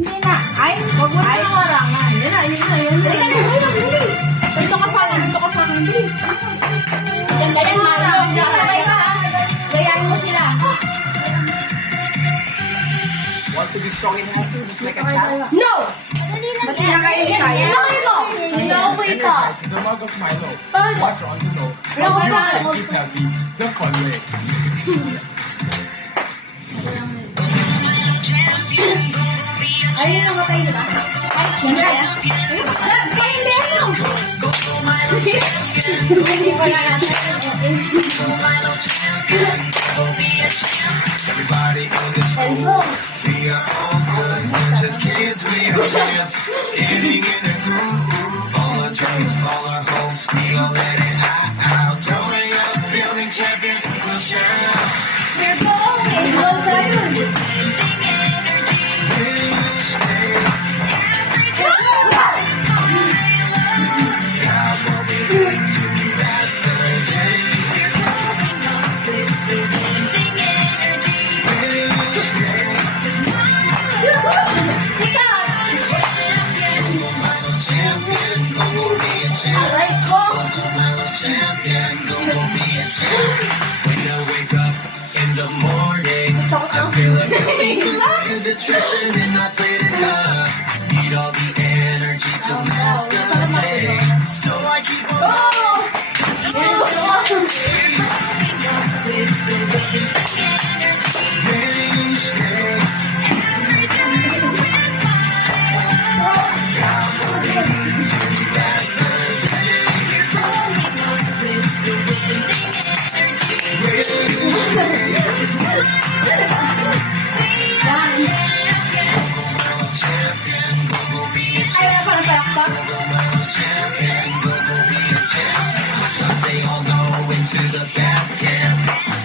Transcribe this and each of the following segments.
Hindi na. Ay, huwag mo na larangan. Yan na, yun na, yun na. Dito ka sa akin, dito ka sa akin, please. Ganda yan, Mano. Sabay ka. Gayahin mo sila. Want to be strong in hockey just like a child? No! Ba't hindi na kayo kaya? Gawin mo! Gawin ka. The mug of Milo. Bakit? Water on the low. Pero wala. Keep healthy the fun way. Ayun ang matay, di ba? Ay, hindi kaya. Diyan, kaya hindi ano. Hindi pa na natin. Everybody in this room, we are all good. We're just kids, we are champs. Getting in a groove. All our dreams, all our hopes, we gon' let it out. Throwing up, feeling champions, we'll shine. We're going. Go sa'yo. Finish it. God will be good to you last the day. Finish it. Champion, go be a champion. Champion, go be a champion. When I wake up in the morning, I feel like I'm nutrition in my plate enough. Need all the energy to master the day. So I keep on. Finish it. Ayaw na pala palakpak.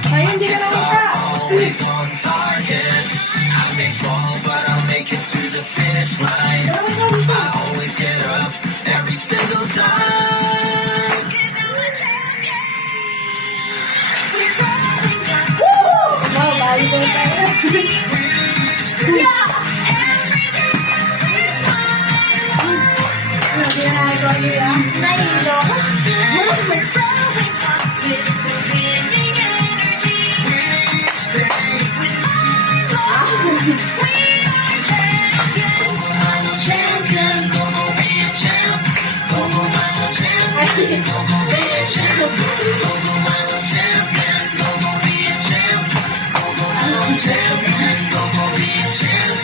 Ay, hindi ka nakita. Always on target. I may fall, but I'll make it to the finish line. I always get up every single time. Wow, bali ko na tayo. Hindi na nakagawa yan. Nahilo. Champion, go be a champ. Go Milo champion, go be a champ. Go Milo champion, go be a champ. Go Milo champion, go be a champ.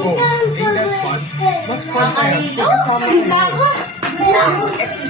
Oh, ain't that fun? Mas fun kaya. Nakakarilo. Ang bago.